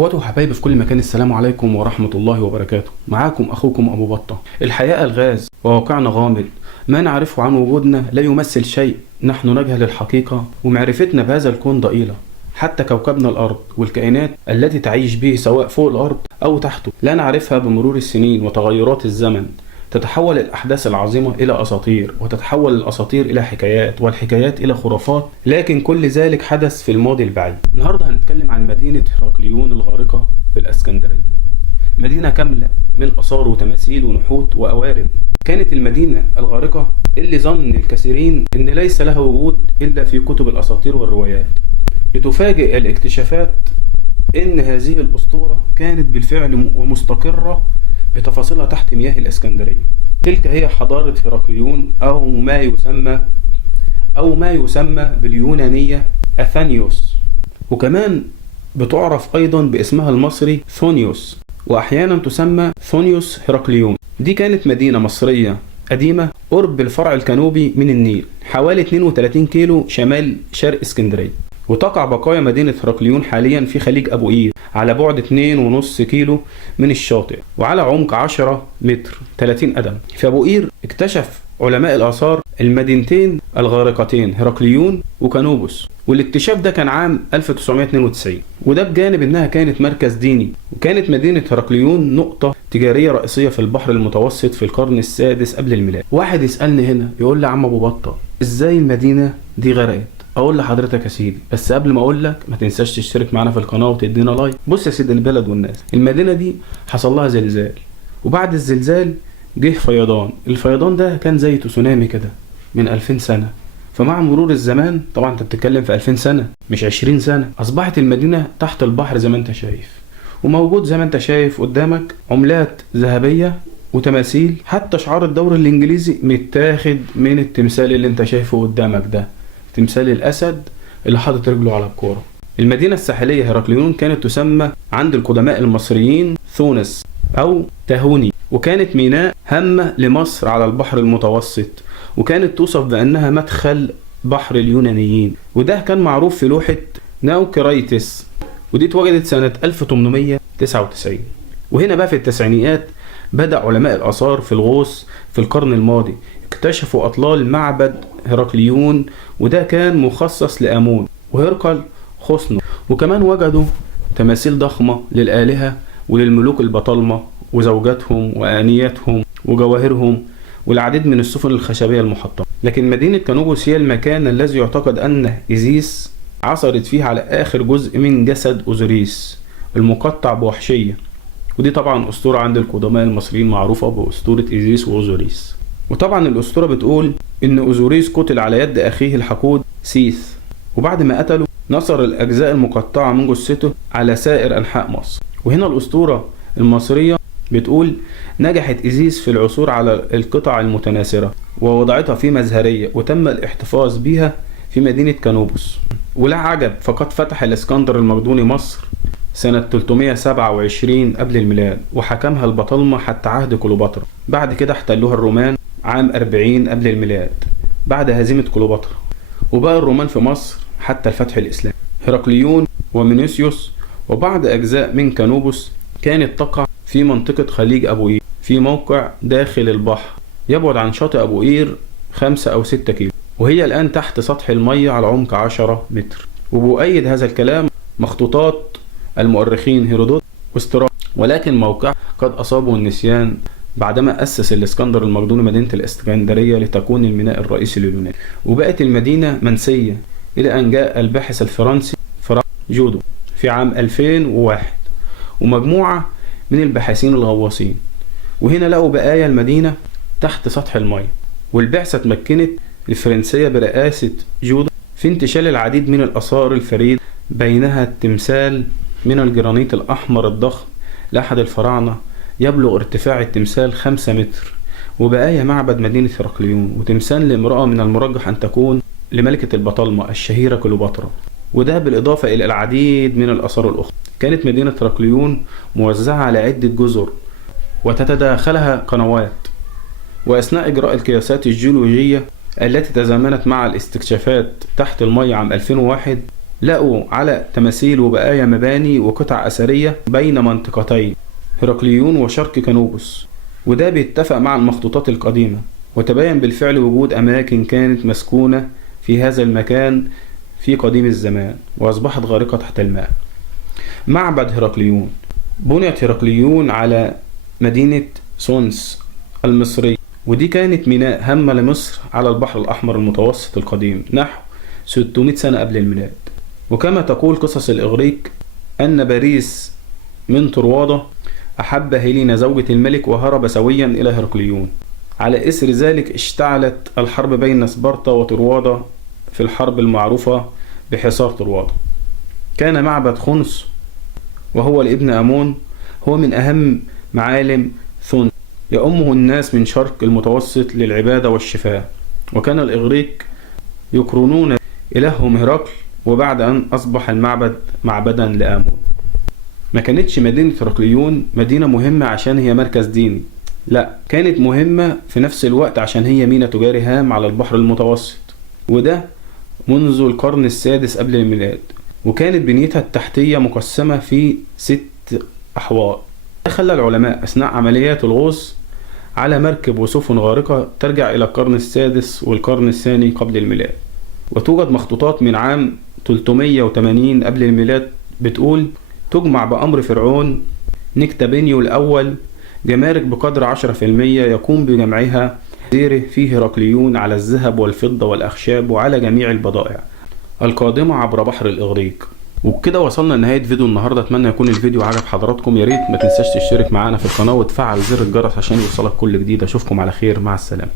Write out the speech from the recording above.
اخواتي وحبايبي في كل مكان، السلام عليكم ورحمة الله وبركاته. معاكم اخوكم ابو بطة. الحياة الغاز وواقعنا غامض، ما نعرفه عن وجودنا لا يمثل شيء، نحن نجهل الحقيقة ومعرفتنا بهذا الكون ضئيلة. حتى كوكبنا الارض والكائنات التي تعيش به سواء فوق الارض او تحته لا نعرفها. بمرور السنين وتغيرات الزمن تتحول الأحداث العظيمة إلى أساطير، وتتحول الأساطير إلى حكايات، والحكايات إلى خرافات، لكن كل ذلك حدث في الماضي البعيد. النهاردة هنتكلم عن مدينة هرقليون الغارقة بالإسكندرية، مدينة كاملة من آثار وتماثيل ونحوت وأوارد. كانت المدينة الغارقة اللي ظن الكثيرين إن ليس لها وجود إلا في كتب الأساطير والروايات، لتفاجئ الاكتشافات إن هذه الأسطورة كانت بالفعل ومستقرة بتفاصيلها تحت مياه الإسكندرية. تلك هي حضارة هرقليون، أو ما يسمى باليونانية أثانيوس، وكمان بتعرف أيضا باسمها المصري ثونيوس، وأحيانا تسمى ثونيوس هرقليون. دي كانت مدينة مصرية قديمة قرب الفرع الجنوبي من النيل، حوالي 32 كيلو شمال شرق اسكندرية. وتقع بقايا مدينة هرقليون حاليا في خليج أبو قير على بعد 2.5 كيلو من الشاطئ، وعلى عمق 10 متر 30 قدم. في أبو قير اكتشف علماء الآثار المدينتين الغارقتين هرقليون وكانوبوس، والاكتشاف ده كان عام 1992، وده بجانب انها كانت مركز ديني. وكانت مدينة هرقليون نقطة تجارية رئيسية في البحر المتوسط في القرن السادس قبل الميلاد. واحد يسألني هنا يقول لي: عم ابو بطة، ازاي المدينة دي غرقت؟ اقول لحضرتك يا سيدي، بس قبل ما اقول لك ما تنساش تشترك معنا في القناة وتدينا لايك. بص يا سيدي البلد والناس، المدينة دي حصل لها زلزال، وبعد الزلزال جه فيضان. الفيضان ده كان زي تسونامي كده من 2000 سنة. فمع مرور الزمان، طبعا انت بتتكلم في 2000 سنة مش 20 سنة، اصبحت المدينة تحت البحر زي ما انت شايف، وموجود زي ما انت شايف قدامك عملات ذهبية وتماثيل. حتى شعار الدوري الانجليزي متاخد من التمثال اللي انت شايفه قدامك ده، تمثال الاسد اللي حاطط رجله على الكورة. المدينة الساحلية هرقليون كانت تسمى عند القدماء المصريين ثونس او تهوني، وكانت ميناء هامة لمصر على البحر المتوسط، وكانت توصف بأنها مدخل بحر اليونانيين. وده كان معروف في لوحة ناوكرايتس، ودي اتوجدت سنة 1899. وهنا بقى في التسعينيات بدأ علماء الآثار في الغوص في القرن الماضي، اكتشفوا أطلال معبد هرقليون، وده كان مخصص لآمون وهرقل خصنو. وكمان وجدوا تماثيل ضخمة للآلهة وللملوك البطالمة وزوجاتهم وآنياتهم وجواهرهم، والعديد من السفن الخشبية المحطمة. لكن مدينة كانوبوس هي المكان الذي يعتقد أن إيزيس عثرت فيه على آخر جزء من جسد أوزوريس المقطع بوحشية، ودي طبعا أسطورة عند القدماء المصريين معروفة بأسطورة إيزيس وأوزوريس. وطبعا الأسطورة بتقول إن أوزوريس قتل على يد أخيه الحقود سيث، وبعد ما قتله نصر الأجزاء المقطعة من جثته على سائر أنحاء مصر. وهنا الأسطورة المصرية بتقول: نجحت إيزيس في العثور على القطع المتناثرة ووضعتها في مزهرية، وتم الاحتفاظ بها في مدينة كانوبوس. ولا عجب، فقد فتح الإسكندر المقدوني مصر سنة 327 قبل الميلاد، وحكمها البطالمة حتى عهد كليوباترا. بعد كده احتلوها الرومان عام 40 قبل الميلاد بعد هزيمة كليوباترا، وبقى الرومان في مصر حتى الفتح الإسلامي. هرقليون ومينيسيوس وبعض أجزاء من كانوبوس كانت تقع في منطقة خليج أبو قير، في موقع داخل البحر يبعد عن شاطئ أبو قير 5 أو 6 كيلو، وهي الآن تحت سطح المية على عمق 10 متر. وبؤيد هذا الكلام مخطوطات المؤرخين هيرودوت واسترابو، ولكن موقع قد أصابه النسيان بعدما أسس الإسكندر المقدوني مدينة الإسكندرية لتكون الميناء الرئيسي لليونان. وبقت المدينة منسية إلى أن جاء الباحث الفرنسي فرانك جودو في عام 2001 ومجموعة من الباحثين الغواصين، وهنا لقوا بقايا المدينة تحت سطح المياه. والبعثة تمكنت الفرنسية برئاسة جودو في انتشال العديد من الآثار الفريدة، بينها التمثال من الجرانيت الأحمر الضخم لأحد الفراعنة يبلغ ارتفاع التمثال 5 متر، وبقايا معبد مدينة هرقليون، وتمثال لامرأة من المرجح أن تكون لملكة البطالمة الشهيرة كليوباترا، وده بالإضافة إلى العديد من الآثار الأخرى. كانت مدينة هرقليون موزعة على عدة جزر وتتداخلها قنوات، وأثناء إجراء القياسات الجيولوجية التي تزامنت مع الاستكشافات تحت المياه عام 2001 لقوا على تماثيل وبقايا مباني وقطع أثرية بين منطقتين هرقليون وشرق كانوبوس، وده بيتفق مع المخطوطات القديمة، وتبين بالفعل وجود أماكن كانت مسكونة في هذا المكان في قديم الزمان وأصبحت غارقة تحت الماء. معبد هرقليون. بنيت هرقليون على مدينة سونس المصرية، ودي كانت ميناء هامة لمصر على البحر الأحمر المتوسط القديم نحو 600 سنة قبل الميلاد. وكما تقول قصص الإغريق أن باريس من طروادة أحب هيلينا زوجة الملك وهرب سويا إلى هرقليون. على إثر ذلك اشتعلت الحرب بين سبارتا وطروادة في الحرب المعروفة بحصار طروادة. كان معبد خنس وهو لابن آمون هو من أهم معالم ثون يؤمه الناس من شرق المتوسط للعبادة والشفاء، وكان الإغريق يقرنون إلههم هرقل، وبعد أن أصبح المعبد معبدا لآمون. ما كانتش مدينة هرقليون مدينة مهمة عشان هي مركز ديني، لا، كانت مهمة في نفس الوقت عشان هي ميناء تجاري هام على البحر المتوسط، وده منذ القرن السادس قبل الميلاد. وكانت بنيتها التحتية مقسمة في 6 أحواض. ده خلى العلماء أثناء عمليات الغوص على مركب وسفن غارقة ترجع إلى القرن السادس والقرن الثاني قبل الميلاد. وتوجد مخطوطات من عام 380 قبل الميلاد بتقول: تجمع بأمر فرعون نكتابينيو الأول جمارك بقدر 10% يقوم بجمعها وزيره فيه هرقليون على الذهب والفضة والأخشاب وعلى جميع البضائع القادمة عبر بحر الإغريق. وبكده وصلنا لنهاية فيديو النهاردة. أتمنى يكون الفيديو عجب حضراتكم. يا ريت ما تنساش تشترك معانا في القناة وتفعل زر الجرس عشان يوصلك كل جديد. أشوفكم على خير، مع السلامة.